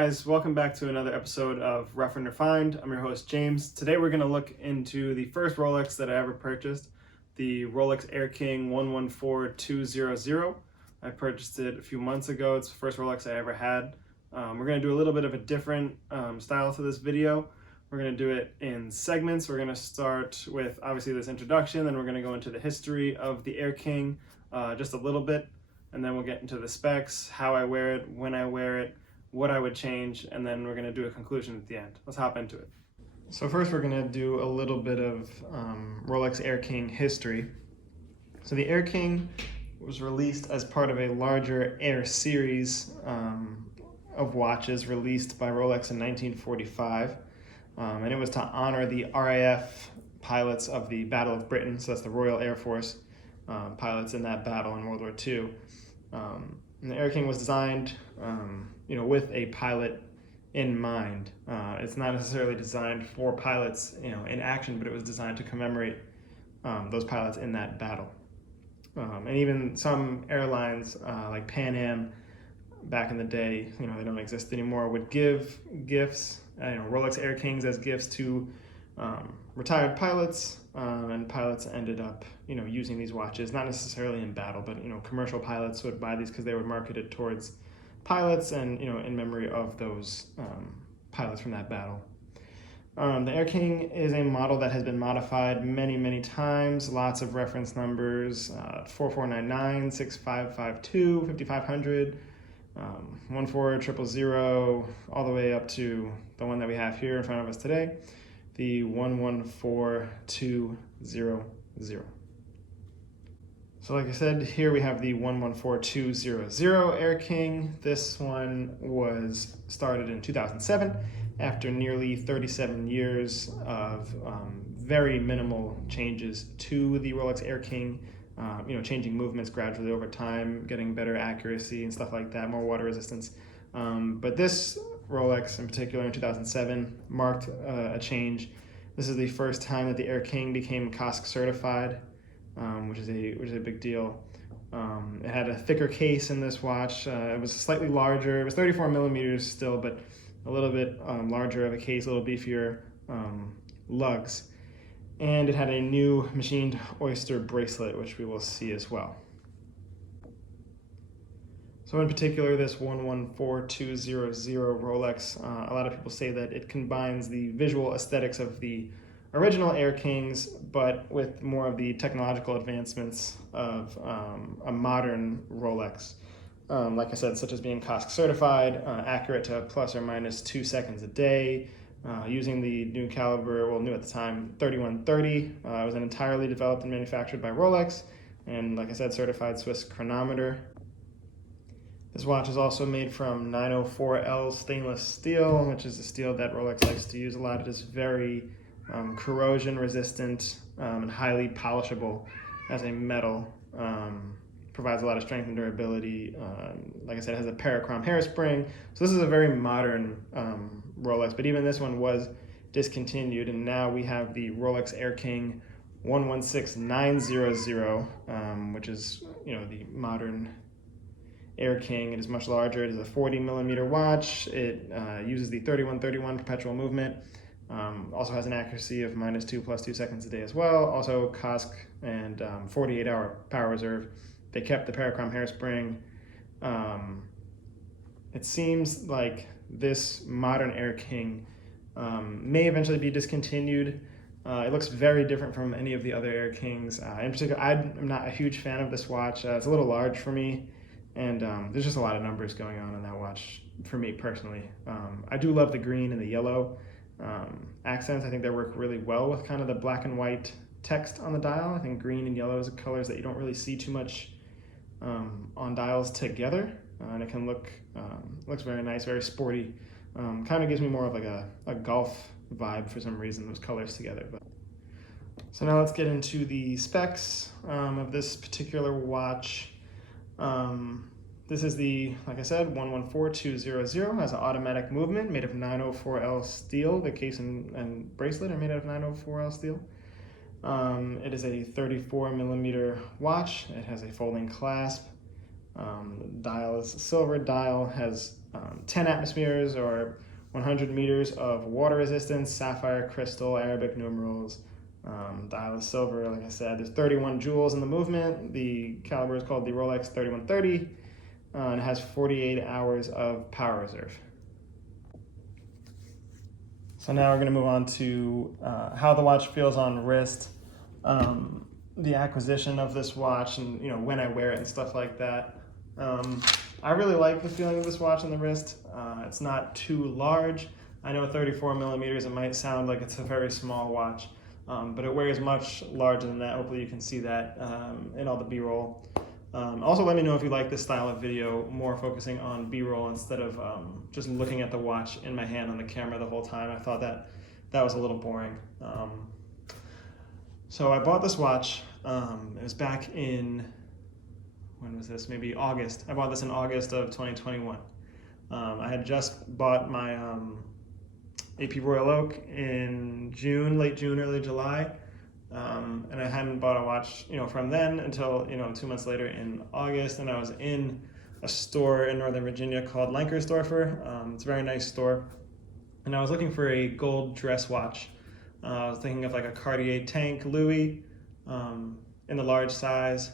guys, welcome back to another episode of Rough and Refined. I'm your host James. Today we're going to look into the first Rolex that I ever purchased, the Rolex Air King 114200. I purchased it a few months ago. It's the first Rolex I ever had. We're going to do a little bit of a different style to this video. We're going to do it in segments. We're going to start with obviously this introduction, then we're going to go into the history of the Air King just a little bit, and then we'll get into the specs, how I wear it, when I wear it, what I would change, and then we're going to do a conclusion at the end. Let's hop into it. So first we're going to do a little bit of Rolex Air King history. So the Air King was released as part of a larger Air series of watches released by Rolex in 1945, and it was to honor the RAF pilots of the Battle of Britain, so that's the Royal Air Force pilots in that battle in World War II. And the Air King was designed with a pilot in mind. It's not necessarily designed for pilots in action, but it was designed to commemorate those pilots in that battle. And even some airlines like Pan Am back in the day, they don't exist anymore, would give gifts, Rolex Air Kings as gifts to retired pilots, and pilots ended up using these watches, not necessarily in battle, but commercial pilots would buy these because they were marketed towards pilots and in memory of those pilots from that battle. The Air King is a model that has been modified many times, lots of reference numbers, 4499, 6552, 5500, 14000, all the way up to the one that we have here in front of us today, the 114200. So like I said, here we have the 114200 Air King. This one was started in 2007 after nearly 37 years of very minimal changes to the Rolex Air King, changing movements gradually over time, getting better accuracy and stuff like that, more water resistance. But this Rolex in particular in 2007 marked a change. This is the first time that the Air King became COSC certified, which is a big deal. It had a thicker case in this watch. It was slightly larger. It was 34 millimeters still, but a little bit larger of a case, a little beefier lugs. And it had a new machined oyster bracelet, which we will see as well. So in particular, this 114200 Rolex, a lot of people say that it combines the visual aesthetics of the original Air Kings, but with more of the technological advancements of a modern Rolex. Like I said, such as being COSC certified, accurate to plus or minus 2 seconds a day, using the new caliber, well, new at the time, 3130. It was entirely developed and manufactured by Rolex, and like I said, certified Swiss chronometer. This watch is also made from 904L stainless steel, which is a steel that Rolex likes to use a lot. It is very corrosion resistant and highly polishable as a metal. Provides a lot of strength and durability. Like I said, it has a parachrom hairspring. So this is a very modern Rolex, but even this one was discontinued, and now we have the Rolex Air King 116900, which is the modern Air King. It is much larger. It is a 40 millimeter watch. It uses the 3131 perpetual movement. Also has an accuracy of -2 plus 2 seconds a day as well. Also COSC and 48-hour power reserve. They kept the parachrom hairspring. It seems like this modern Air King may eventually be discontinued. It looks very different from any of the other Air Kings. In particular, I'm not a huge fan of this watch. It's a little large for me, and there's just a lot of numbers going on in that watch for me personally. I do love the green and the yellow accents. I think they work really well with kind of the black and white text on the dial. I think green and yellow is colors that you don't really see too much on dials together, and it can looks very nice, very sporty. Kind of gives me more of like a golf vibe for some reason, those colors together. But so now let's get into the specs of this particular watch. This is the, like I said, 114200, has an automatic movement made of 904L steel. The case and bracelet are made out of 904L steel. It is a 34 millimeter watch. It has a folding clasp. The dial is a silver dial, has 10 atmospheres or 100 meters of water resistance, sapphire, crystal, Arabic numerals. Dial is silver, like I said. There's 31 joules in the movement. The caliber is called the Rolex 3130, and it has 48 hours of power reserve. So now we're going to move on to how the watch feels on wrist, the acquisition of this watch, and when I wear it and stuff like that. I really like the feeling of this watch on the wrist. It's not too large. I know 34 millimeters, it might sound like it's a very small watch, but it wears much larger than that. Hopefully you can see that in all the B-roll. Also, let me know if you like this style of video, more focusing on B-roll instead of just looking at the watch in my hand on the camera the whole time. I thought that was a little boring. So I bought this watch. It was back in, when was this? Maybe August. I bought this in August of 2021. I had just bought my AP Royal Oak in June, late June, early July. And I hadn't bought a watch, from then until, 2 months later in August. And I was in a store in Northern Virginia called Lankersdorfer. It's a very nice store. And I was looking for a gold dress watch. I was thinking of like a Cartier Tank Louis in the large size.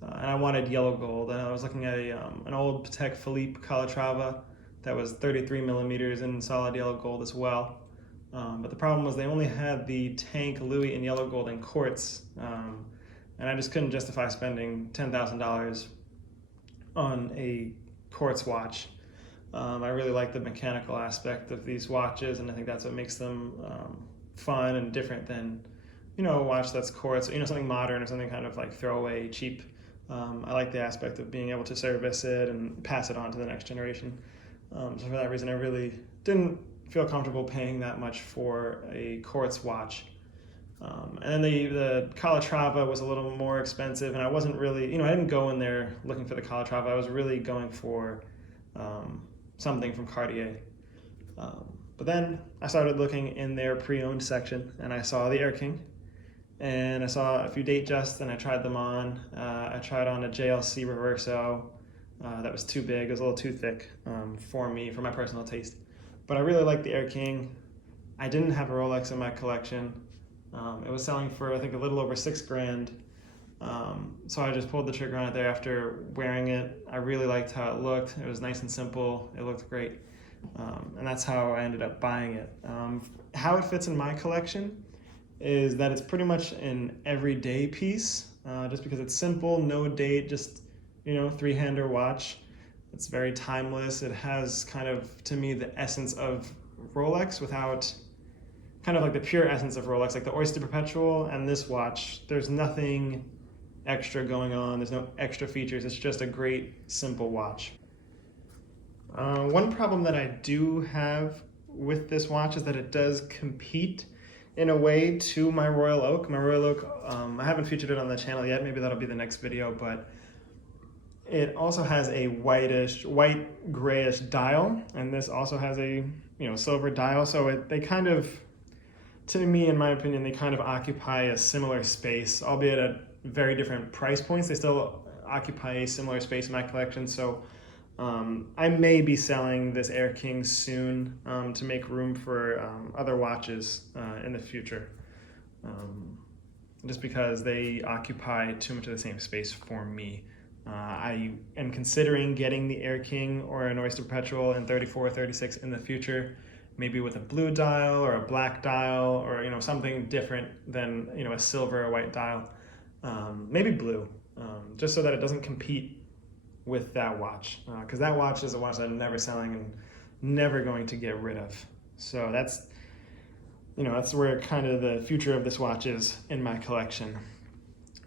And I wanted yellow gold. And I was looking at an old Patek Philippe Calatrava that was 33 millimeters in solid yellow gold as well. But the problem was they only had the Tank Louis in yellow gold in quartz. And I just couldn't justify spending $10,000 on a quartz watch. I really like the mechanical aspect of these watches, and I think that's what makes them fun and different than, a watch that's quartz, something modern or something kind of like throwaway, cheap. I like the aspect of being able to service it and pass it on to the next generation. So for that reason, I really didn't feel comfortable paying that much for a quartz watch. And then the Calatrava was a little more expensive, and I wasn't really, I didn't go in there looking for the Calatrava. I was really going for something from Cartier. But then I started looking in their pre-owned section, and I saw the Air King, and I saw a few Datejust, and I tried them on. I tried on a JLC Reverso that was too big. It was a little too thick for me, for my personal taste. But I really liked the Air King. I didn't have a Rolex in my collection. It was selling for, I think, a little over $6,000. So I just pulled the trigger on it there after wearing it. I really liked how it looked. It was nice and simple. It looked great. And that's how I ended up buying it. How it fits in my collection is that it's pretty much an everyday piece, just because it's simple, no date, just, three-hander watch. It's very timeless. It has kind of, to me, the essence of Rolex without, kind of like the pure essence of Rolex, like the Oyster Perpetual and this watch. There's nothing extra going on. There's no extra features. It's just a great, simple watch. One problem that I do have with this watch is that it does compete in a way to my Royal Oak. My Royal Oak, I haven't featured it on the channel yet. Maybe that'll be the next video, but it also has a white grayish dial, and this also has a silver dial. So they kind of, to me, in my opinion, they kind of occupy a similar space, albeit at very different price points. They still occupy a similar space in my collection. So I may be selling this Air King soon to make room for other watches in the future, just because they occupy too much of the same space for me. I am considering getting the Air King or an Oyster Perpetual in 34 or 36 in the future, maybe with a blue dial or a black dial, or something different than a silver or white dial. Maybe blue, just so that it doesn't compete with that watch, because that watch is a watch that I'm never selling and never going to get rid of. So that's where kind of the future of this watch is in my collection.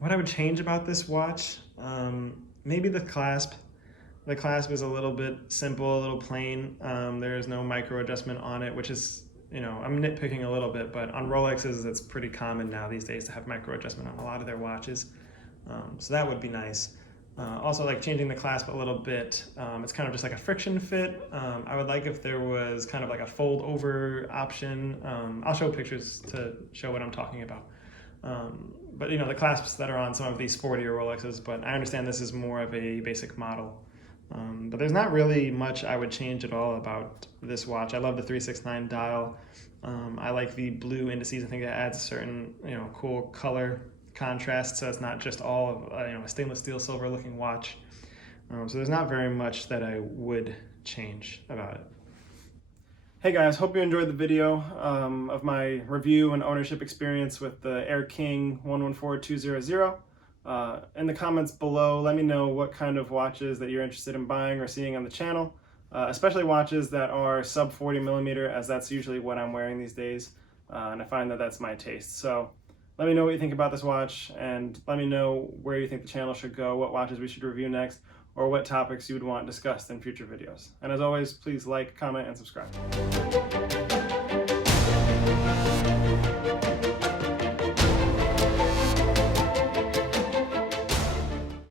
What I would change about this watch, maybe the clasp. The clasp is a little bit simple, a little plain. There is no micro adjustment on it, which is, I'm nitpicking a little bit, but on Rolexes, it's pretty common now these days to have micro adjustment on a lot of their watches. So that would be nice. Also, like changing the clasp a little bit. It's kind of just like a friction fit. I would like if there was kind of like a fold over option. I'll show pictures to show what I'm talking about. But the clasps that are on some of these sportier Rolexes, but I understand this is more of a basic model. But there's not really much I would change at all about this watch. I love the 369 dial. I like the blue indices. I think it adds a certain, cool color contrast, so it's not just all of a stainless steel silver looking watch. So there's not very much that I would change about it. Hey guys, hope you enjoyed the video of my review and ownership experience with the Air King 114200. In the comments below, let me know what kind of watches that you're interested in buying or seeing on the channel, especially watches that are sub 40 millimeter, as that's usually what I'm wearing these days, and I find that that's my taste. So let me know what you think about this watch, and let me know where you think the channel should go, what watches we should review next, or what topics you would want discussed in future videos. And as always, please like, comment, and subscribe.